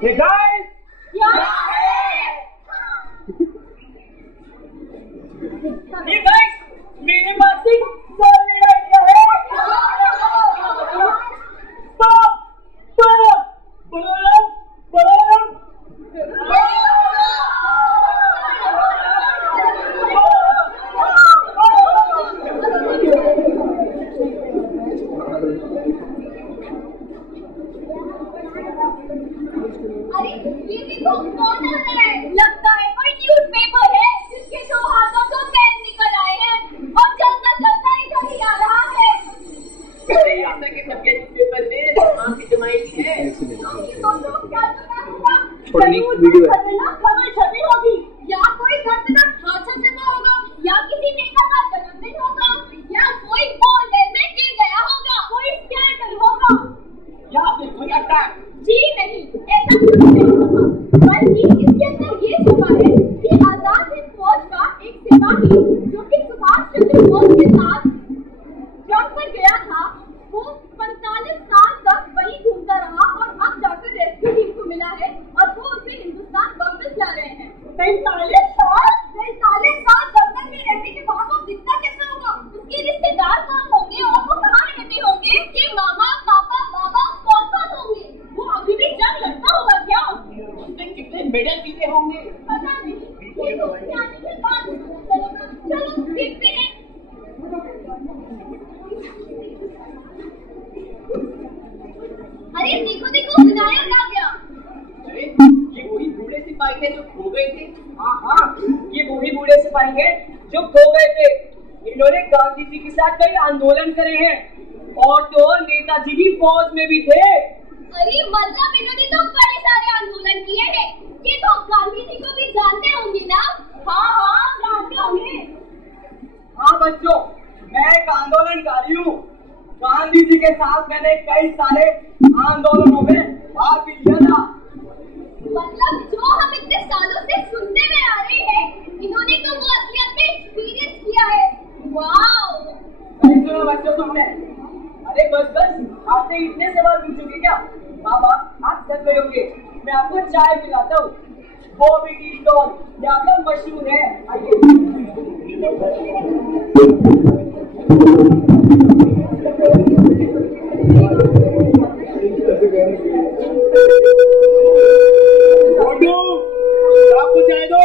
Hey guys! क्या है? Hey guys! मेरे पास एक solid idea है। Stop! Stop! बलराम! बलराम! अरे ये देखो कौन आ रहा है? लगता है कोई न्यूज़पेपर है जिसके दो हाथों से पेन निकल आए हैं और चलता चलता इधर ही आ रहा है। अरे ऐसा कि सबके न्यूज़पेपर में आंख की जमाई की है। तो क्या पता होगा? छोड़नी वीडियो है। खबर छपी होगी या कोई दर्दनाक हादसा छपा होगा या किसी नेता का जन्मदिन होगा या कोई बोलने में गिर गया होगा, कोई स्कैंडल होगा या फिर कोई अटैक। जी नहीं, ऐसा कुछ नहीं होगा, बल्कि इसके अंदर ये छुपा है कि आजाद हिंद फौज का एक सिपाही जो कि सुभाष चंद्र बोस के साथ जंग पर गया था, वो 45 साल तक वहीं घूमता रहा और अब जाकर रेस्क्यू टीम को मिला है और वो उसे हिंदुस्तान वापस ला रहे हैं। 45 साल दफ्तर में रहने के बाद वो जिंदा कैसे होगा? उसके रिश्तेदार कौन होंगे और वो कहाँ रहते होंगे? कि मामा, पापा, बाबा कौन होंगे? वो अभी भी जंग लड़ता होगा क्या? उसने कितने मेडल जीते होंगे? पता नहीं, ये तो उसके आने के बाद चलेगा। चलो देखते हैं। अरे देखो देखो, विनायक आ गया। अरे ये वही बूढ़े सिपाही थे जो खो गए थे। हाँ, ये वही बूढ़े सिपाही हैं जो खो गए थे। इन्होंने गांधी जी के साथ कई आंदोलन करे हैं और तो और नेताजी की फौज में भी थे। अरे मतलब इन्होंने तो बड़े सारे आंदोलन किए हैं। ये तो गांधी जी को भी जानते होंगे ना? हाँ जानते होंगे। हाँ बच्चों, मैं एक आंदोलनकारी हूँ। गांधी जी के साथ मैंने कई सारे आंदोलनों में भाग भी लिया था। मतलब जो हम इतने सालों से सुनते हुए आ रहे हैं, इन्होंने तो वो असलियत में एक्सपीरियंस किया है। वाओ! नहीं सुना बच्चों तुमने? अरे बस आपने इतने सवाल पूछोगे क्या? बाबा आप सब करोगे। मैं आपको चाय पिलाता हूँ। वो भी टी स्टॉल यहाँ का मशहूर है। आइए। आपको चाय दो।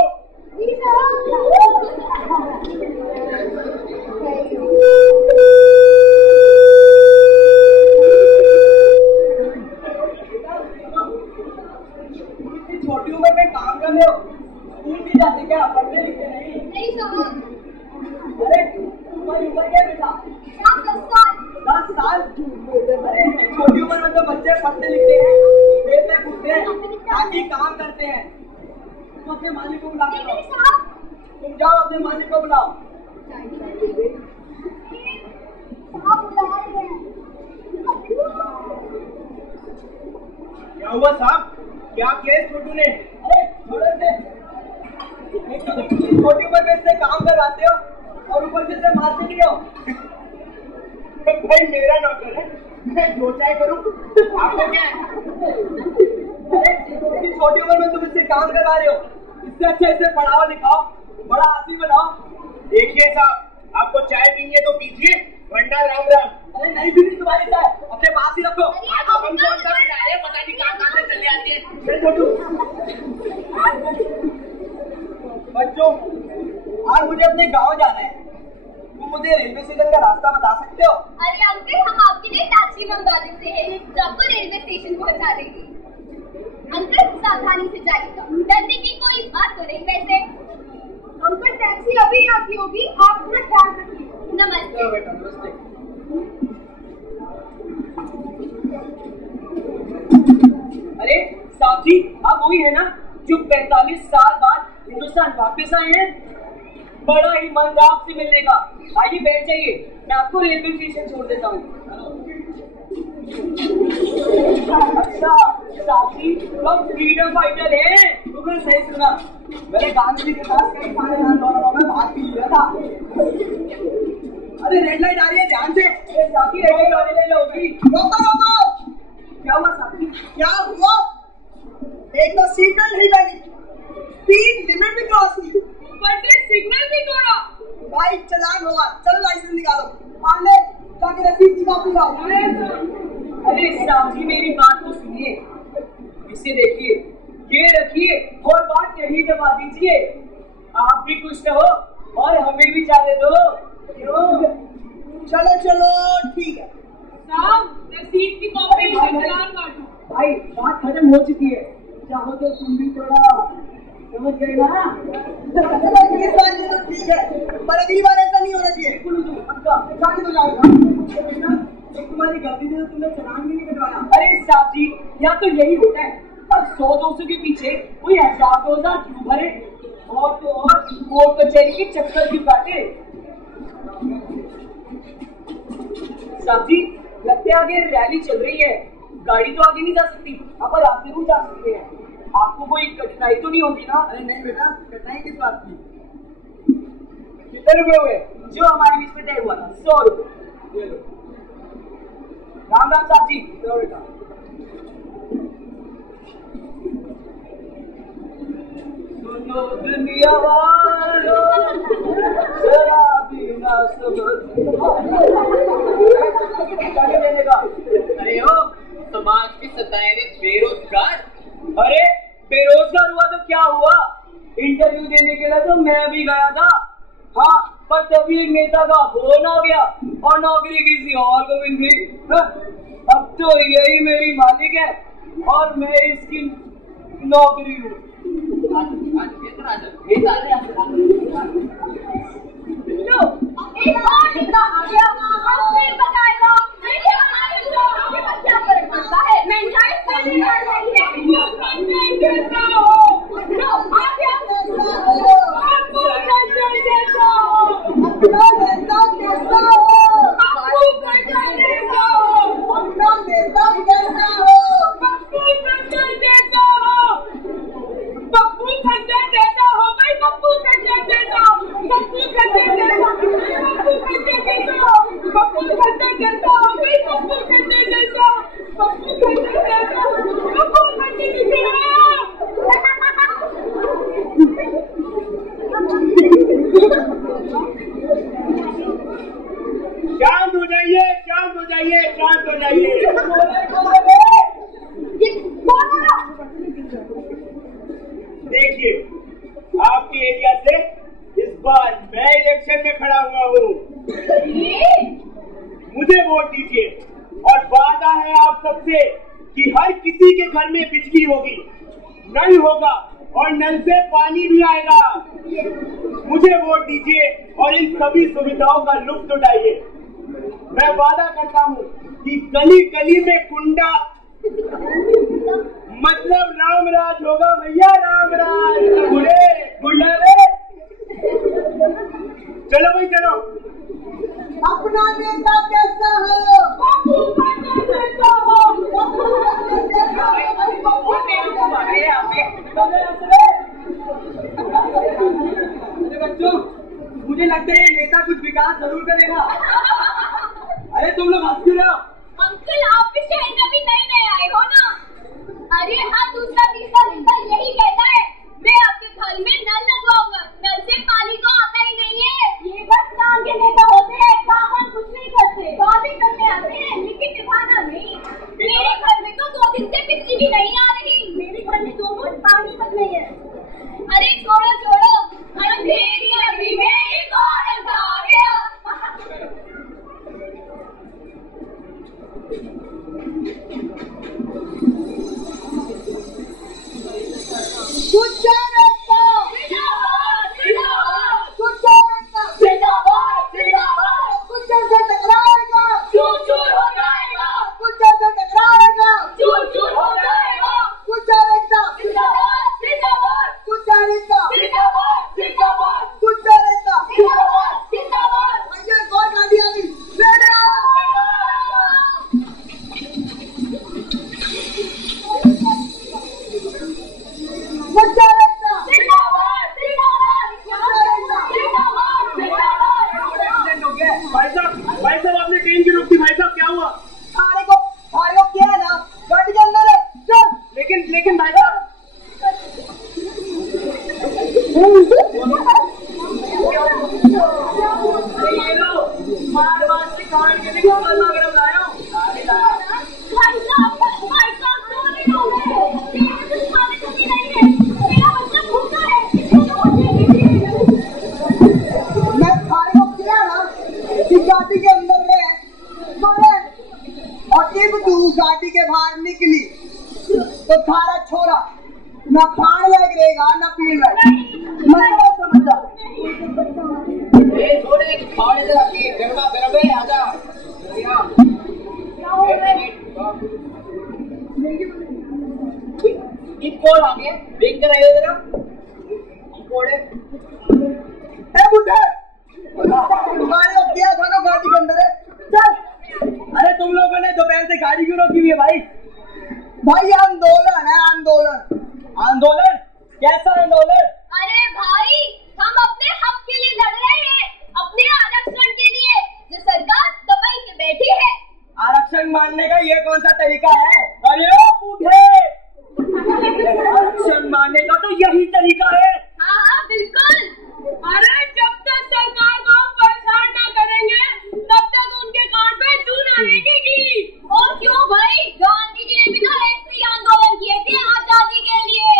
छोटी उम्र में काम कर रहे हो, स्कूल भी जाते क्या? पढ़ते लिखते नहीं साहब। अरे तुम्हारी उम्र क्या बेटा? 10 साल? अरे छोटी उम्र में तो बच्चे पढ़ते लिखते हैं, खेलते कूदते हैं, ताकि काम करते हैं। तुम अपने मालिक को बुला के लाओ। तुम जाओ अपने मालिक को बुलाओ। क्या हुआ साहब? क्या किया छोटू ने? अरे छोड़ो से, एक तो छोटी उम्र में से काम करवाते हो और ऊपर से मारते नहीं हो। भाई मेरा नौकर है, मैं जो चाहे करूं। आपको क्या है? अरे छोटी उम्र में तुम इससे काम करवा रहे हो, इससे अच्छा इसे पढ़ाओ लिखाओ, बड़ा आदमी बनाओ। देखिए साहब, आपको चाय पीनी है तो पीजिए, वरना राम राम। अरे नहीं पीनी तुम्हारी चाय, अपने पास ही रखो। आपको हम कौन सा भी डाले, पता नहीं कहाँ से चले आते हैं। छोटू बच्चों, आज मुझे अपने गांव जाना है। तुम मुझे रेलवे स्टेशन का रास्ता बता सकते हो? अरे अंकल, हम आपके लिए टैक्सी मंगवा देते हैं जो आपको रेलवे स्टेशन पहुंचा देगी। अंकल सावधानी से जाइएगा, डरने की कोई बात तो नहीं। वैसे अंकल टैक्सी अभी आती होगी, आप अपना ख्याल रखिए। नमस्ते बेटा, नमस्ते। अरे साहब जी, आप वही है ना जो 45 साल बाद हिंदुस्तान वापस आए हैं? बड़ा ही मन था आपसे मिलने का। आइए बैठ जाइए, मैं आपको रेलवे स्टेशन छोड़ देता हूँ। अच्छा साथी, हम फ्रीडम फाइटर हैं। तुमने सही सुना, मैंने गांधी जी के साथ कई सारे आंदोलनों में भाग भी लिया था। अरे रेड लाइट आ रही है, ध्यान से। अरे साथी, रेड लाइट आने लगी होगी। रोको रोको। क्या हुआ साथी? क्या हुआ? एक तो सीट बेल्ट नहीं पहनी, स्पीड लिमिट भी क्रॉस की, ऊपर से सिग्नल भी तोड़ा। भाई चलान होगा, चलो लाइसेंस निकालो। पांडे जाके रसीद की कॉपी लाओ। अरे साहब जी मेरी बात तो सुनिए, इसे देखिए, ये रखिए और बात यही दबा दीजिए। आप भी खुश रहो और हमें भी जाने दो। क्यों? चलो चलो ठीक है। साहब रसीद की कॉपी चलान काटो। भाई बात खत्म हो चुकी है, चाहो तो तुम भी थोड़ा समझ गए ना। चलो इस बार ये तो ठीक है, पर अगली बार ऐसा नहीं होना चाहिए। जाके तो जाओ। तुम्हारी गलती से तुमने चलान भी नहीं कटवाया। अरे साहब जी यहाँ तो यही होता है, अब 100-200 के पीछे कोई 1000-2000 क्यों भरे, और तो और कोर्ट कचहरी के चक्कर क्यों काटे। साहब जी लगते आगे रैली चल रही है, गाड़ी तो आगे नहीं जा सकती, आप आराम से जा सकते हैं। आपको कोई कठिनाई तो नहीं होगी ना? अरे नहीं बेटा, कठिनाई किस बात की? कितने रुपए हुए? जो हमारे बीच में तय हुआ था 100 रुपए। राम राम साहब जी। बेटा सुनो दुनिया वालों, शराबी ना समझ। अरे हो समाज के सताए बेरोजगार। अरे बेरोजगार हुआ तो क्या हुआ, इंटरव्यू देने के लिए तो मैं भी गया था। हाँ पर तभी नेता का फोन आ गया और नौकरी किसी और को मिल गई। अब तो यही मेरी मालिक है और मैं इसकी नौकरी हूँ। लो एक और नेता आ गया, अब फिर बताएगा क्या फर्क पड़ता है, महंगाई पहले आ रही है। अपना नेता कैसा हो? अपना नेता कैसा हो? पप्पू खंजर जैसा हो भाई, पप्पू खंजर जैसा, पप्पू खंजर जैसा, पप्पू खंजर जैसा, पप्पू खंजर जैसा हो भाई, पप्पू खंजर जैसा, पप्पू खंजर जैसा, पप्पू खंजर जैसा। शांत हो जाइए, शांत हो जाइए, शांत हो जाइए। देखिए आपके एरिया से इस बार मैं इलेक्शन में खड़ा हुआ हूँ, मुझे वोट दीजिए और वादा है आप सबसे कि हर किसी के घर में बिजली होगी, नल होगा और नल से पानी भी आएगा। मुझे वोट दीजिए और इन सभी सुविधाओं का लुत्फ उठाइए। मैं वादा करता हूँ कि गली गली में गुंडा मतलब रामराज होगा भैया, रामराज। गुंडा रे चलो भाई चलो। अपना नेता कैसा हो? अरे बच्चों मुझे लगता है नेता कुछ विकास जरूर करेगा। अरे तुम लोग हंस क्यों रहे हो? अंकल आप भी शहर में भी नए आए हो ना। अरे हाँ दूसरा तीसरा नेता यही कहता है मैं आपके घर में नल लगवाऊंगा, नल से पानी तो आता ही नहीं है। ये बस काम के नेता होते हैं, काम हम कुछ नहीं करते, बातें करने आते हैं लेकिन निभाना नहीं। मेरे घर में तो 2 दिन से बिजली भी नहीं आ रही, मेरे घर में 2 फुट पानी तक नहीं है। अरे छोड़ो छोड़ो, अंधेरी अभी में एक और ऐसा आ गया। गुज्जर ये लो, मार मार से कान के लिए कमर लगा लाया हूँ। भाई साहब, दो दिन हो गए, मेरे कुछ खाने को भी नहीं है, मेरा बच्चा भूखा है, मैं खाने को किया ना कि गाड़ी के अंदर में सोए, और जब तू गाड़ी के बाहर निकली तो थारा छोड़ा ना खाने लायक रहेगा ना पीने लायक। मैं क्या समझा? ये थोड़े खाने से आपकी गरमा गरम है, आजा। एक कौन आ गया? देख कर आए हो जरा। कौन है? ए बुड्ढे, तुम्हारे अब क्या खाना गाड़ी के अंदर है? चल। अरे तुम लोगों ने दोपहर से गाड़ी क्यों रोकी हुई है भाई? भाई ये आंदोलन है, आंदोलन। आंदोलन? कैसा आंदोलन? अरे भाई, हम अपने हक के लिए लड़ रहे हैं, अपने आरक्षण के लिए, जो सरकार दबाई के बैठी है। आरक्षण मानने का ये कौन सा तरीका है? अरे ओ बूढ़े, आरक्षण मानने का तो यही तरीका है। हाँ बिल्कुल। अरे जब तक सरकार को परेशान न करेंगे तब तक उनके कान पे जू न लगेगी। और क्यों भाई, गांधी जी ने भी तो ऐसे ही आंदोलन किए थे आजादी के लिए।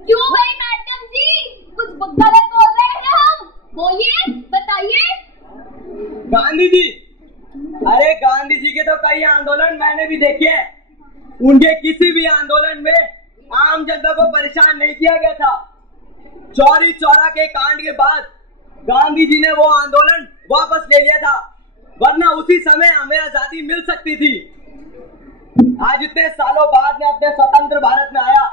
क्यों भाई मैडम जी, कुछ गलत बोल रहे हैं हम? बोलिए, बताइए। गांधी जी? अरे गांधी जी के तो कई आंदोलन मैंने भी देखे हैं। उनके किसी भी आंदोलन में आम जनता को परेशान नहीं किया गया था। चौरी चौरा के कांड के बाद गांधी जी ने वो आंदोलन वापस ले लिया था, वरना उसी समय हमें आजादी मिल सकती थी। आज इतने सालों बाद में अपने स्वतंत्र भारत में आया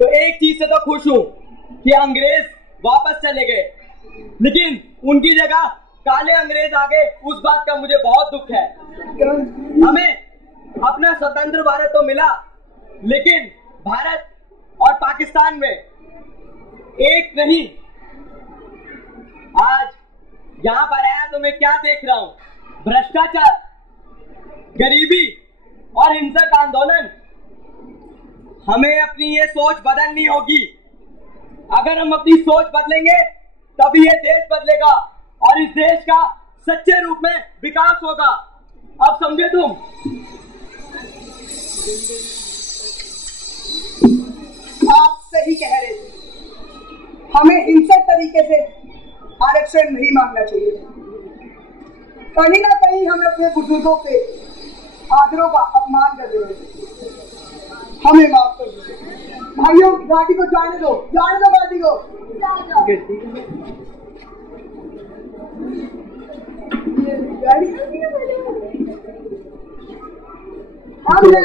तो एक चीज से तो खुश हूँ कि अंग्रेज वापस चले गए, लेकिन उनकी जगह काले अंग्रेज आ गए। उस बात का मुझे बहुत दुख है। हमें अपना स्वतंत्र भारत तो मिला, लेकिन भारत और पाकिस्तान में एक नहीं। आज यहाँ पर आया तो मैं क्या देख रहा हूँ? भ्रष्टाचार, गरीबी और हिंसक आंदोलन। हमें अपनी ये सोच बदलनी होगी। अगर हम अपनी सोच बदलेंगे तभी ये देश बदलेगा और इस देश का सच्चे रूप में विकास होगा। अब समझे तुम? आप सही कह रहे थे, हमें हिंसक तरीके से आरक्षण नहीं मांगना चाहिए। कहीं ना कहीं हम अपने बुजुर्गों के आदरों का अपमान कर रहे हैं। हमें माफ कर दो भाइयों, गाड़ी को जाने दो, जाने दो गाड़ी को। हमने